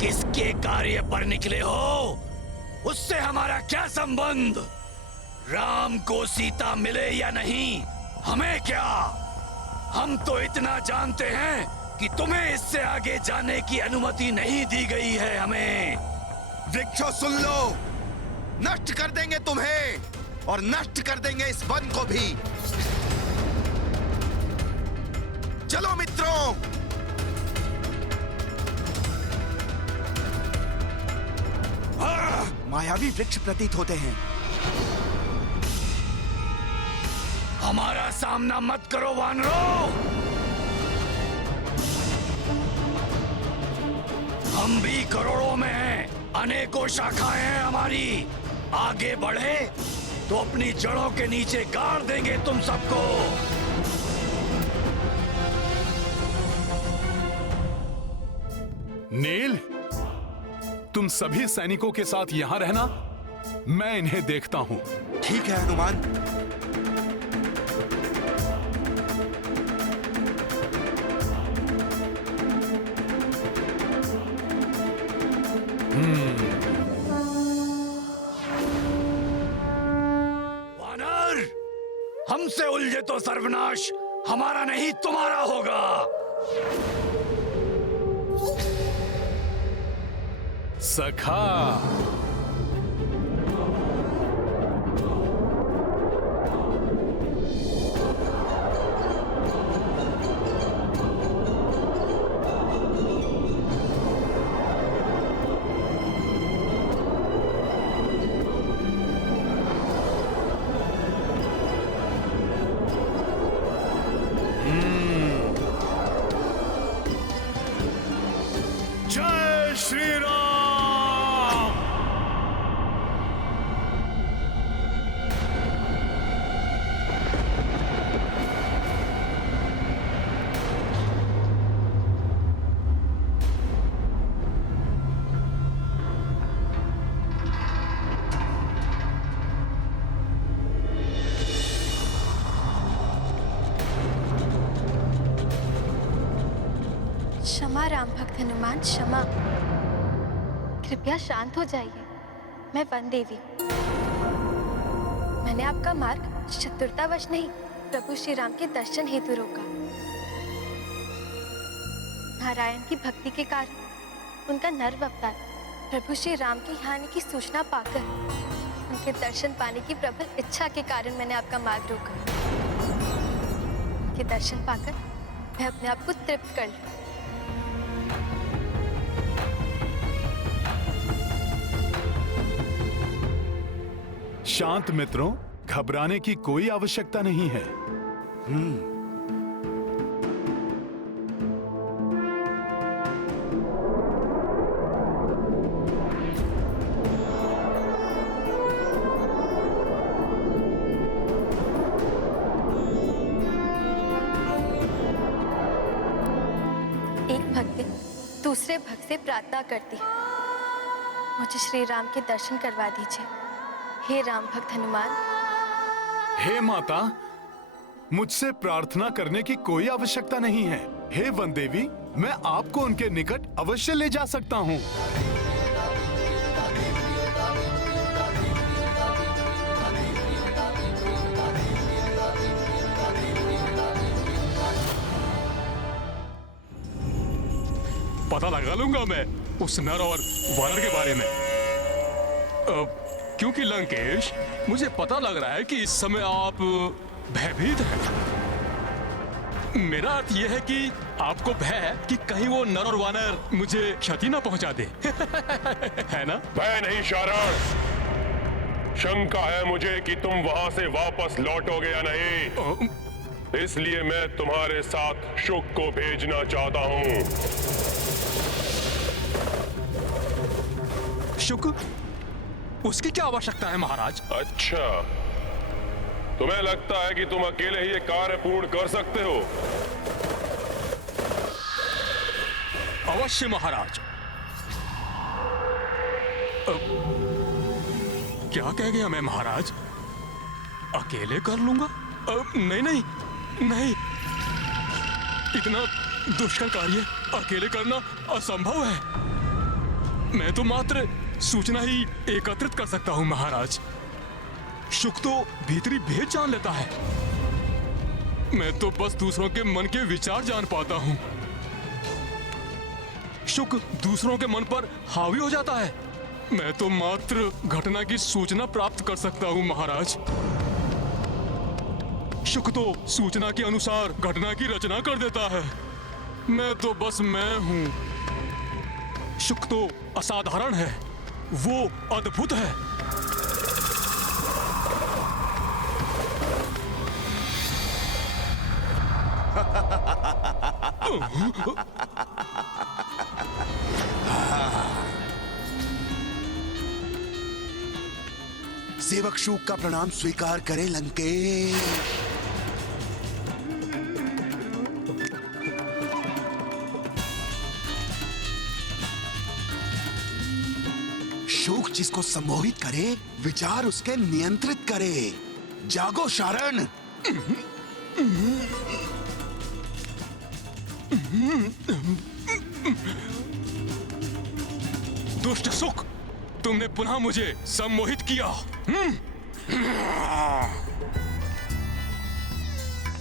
किसके कार्य पर निकले हो, उससे हमारा क्या संबंध? राम को सीता मिले या नहीं, हमें क्या? हम तो इतना जानते हैं कि तुम्हें इससे आगे जाने की अनुमति नहीं दी गई है हमें। वृक्षों सुन लो, नष्ट कर देंगे तुम्हें और नष्ट कर देंगे इस वन को भी। चलो मित्रों, मायावी वृक्ष प्रतीत होते हैं। हमारा सामना मत करो वानरों, हम भी करोड़ों में हैं, अनेकों शाखाएं हैं हमारी। आगे बढ़े तो अपनी जड़ों के नीचे गाड़ देंगे तुम सबको। नील, तुम सभी सैनिकों के साथ यहां रहना, मैं इन्हें देखता हूं। ठीक है हनुमान। वानर, हमसे उलझे तो सर्वनाश हमारा नहीं तुम्हारा होगा। सखा, जय श्री राम। क्षमा राम भक्त हनुमान, क्षमा। कृपया शांत हो जाइए। मैं वन देवी हूँ। मैंने आपका मार्ग चतुरतावश नहीं, प्रभु श्री राम के दर्शन हेतु रोका। नारायण की भक्ति के कारण उनका नर्व अवतार प्रभु श्री राम के यहाँ आने की सूचना पाकर, उनके दर्शन पाने की प्रबल इच्छा के कारण मैंने आपका मार्ग रोका। उनके दर्शन पाकर मैं अपने आप को तृप्त कर लूं। शांत मित्रों, घबराने की कोई आवश्यकता नहीं है। एक भक्त दूसरे भक्त से प्रार्थना करती है, मुझे श्री राम के दर्शन करवा दीजिए। हे राम भक्त हनुमान। हे माता, मुझसे प्रार्थना करने की कोई आवश्यकता नहीं है। हे वन देवी, मैं आपको उनके निकट अवश्य ले जा सकता हूँ। पता लगा लूंगा मैं उस नर और वानर के बारे में। क्योंकि लंकेश, मुझे पता लग रहा है कि इस समय आप भयभीत हैं। मेरा अर्थ यह है कि आपको भय है कि कहीं वो नर और वानर मुझे क्षति ना पहुंचा दे। है ना? भय नहीं शारण, शंका है मुझे कि तुम वहां से वापस लौटोगे या नहीं। इसलिए मैं तुम्हारे साथ शुक को भेजना चाहता हूं। शुक? उसकी क्या आवश्यकता है महाराज? अच्छा, तुम्हें लगता है कि तुम अकेले ही ये कार्य पूर्ण कर सकते हो? अवश्य महाराज। क्या कह गया मैं महाराज? अकेले कर लूंगा? नहीं नहीं नहीं, इतना दुष्कर कार्य अकेले करना असंभव है। मैं तो मात्र सूचना ही एकत्रित कर सकता हूँ महाराज। शुक तो भीतरी भेद जान लेता है। मैं तो बस दूसरों के मन के विचार जान पाता हूँ। शुक दूसरों के मन पर हावी हो जाता है। मैं तो मात्र घटना की सूचना प्राप्त कर सकता हूँ महाराज। शुक तो सूचना के अनुसार घटना की रचना कर देता है। मैं तो बस मैं हूँ। शुक तो असाधारण है, वो अद्भुत है। सेवक शुक का प्रणाम स्वीकार करें लंकेश। शुक जिसको सम्मोहित करे, विचार उसके नियंत्रित करे। जागो शारण। दुष्ट शुक, तुमने पुनः मुझे सम्मोहित किया।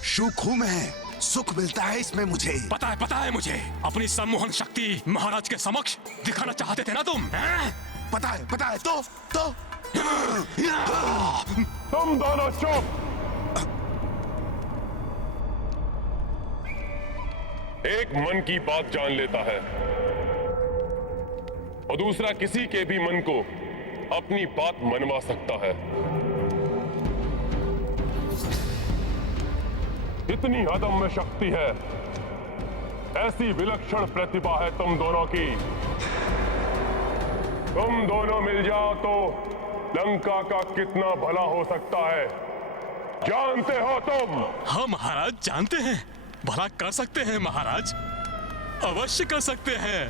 शुक हूं मैं, सुख मिलता है इसमें मुझे। पता है मुझे। अपनी सम्मोहन शक्ति महाराज के समक्ष दिखाना चाहते थे ना तुम? पता है तो तुम दोनों चुप। एक मन की बात जान लेता है और दूसरा किसी के भी मन को अपनी बात मनवा सकता है। इतनी अदम्य शक्ति है, ऐसी विलक्षण प्रतिभा है तुम दोनों की। तुम दोनों मिल जाओ तो लंका का कितना भला हो सकता है, जानते हो तुम? हाँ महाराज, जानते हैं। भला कर सकते हैं महाराज, अवश्य कर सकते हैं।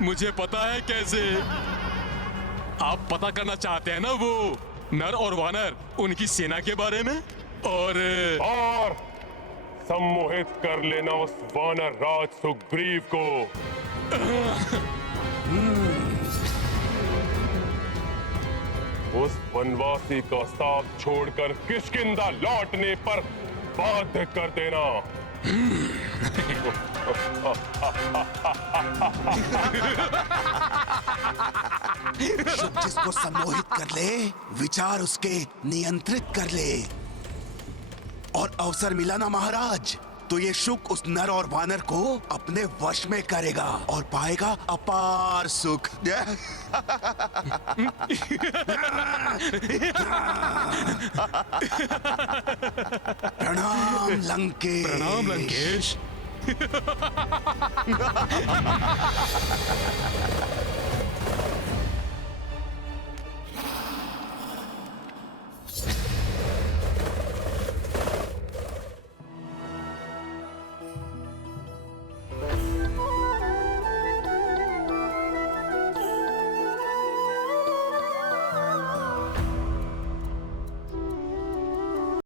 मुझे पता है कैसे। आप पता करना चाहते हैं ना वो नर और वानर, उनकी सेना के बारे में, और सम्मोहित कर लेना उस वानर राज सुग्रीव को। उस वनवासी का साथ छोड़कर किष्किंधा लौटने पर बाध्य कर देना। शुक जिसको सम्मोहित कर ले, विचार उसके नियंत्रित कर ले, और अवसर मिला ना महाराज, तो ये शुक उस नर और वानर को अपने वश में करेगा और पाएगा अपार सुख। प्रणाम लंकेश। प्रणाम लंकेश।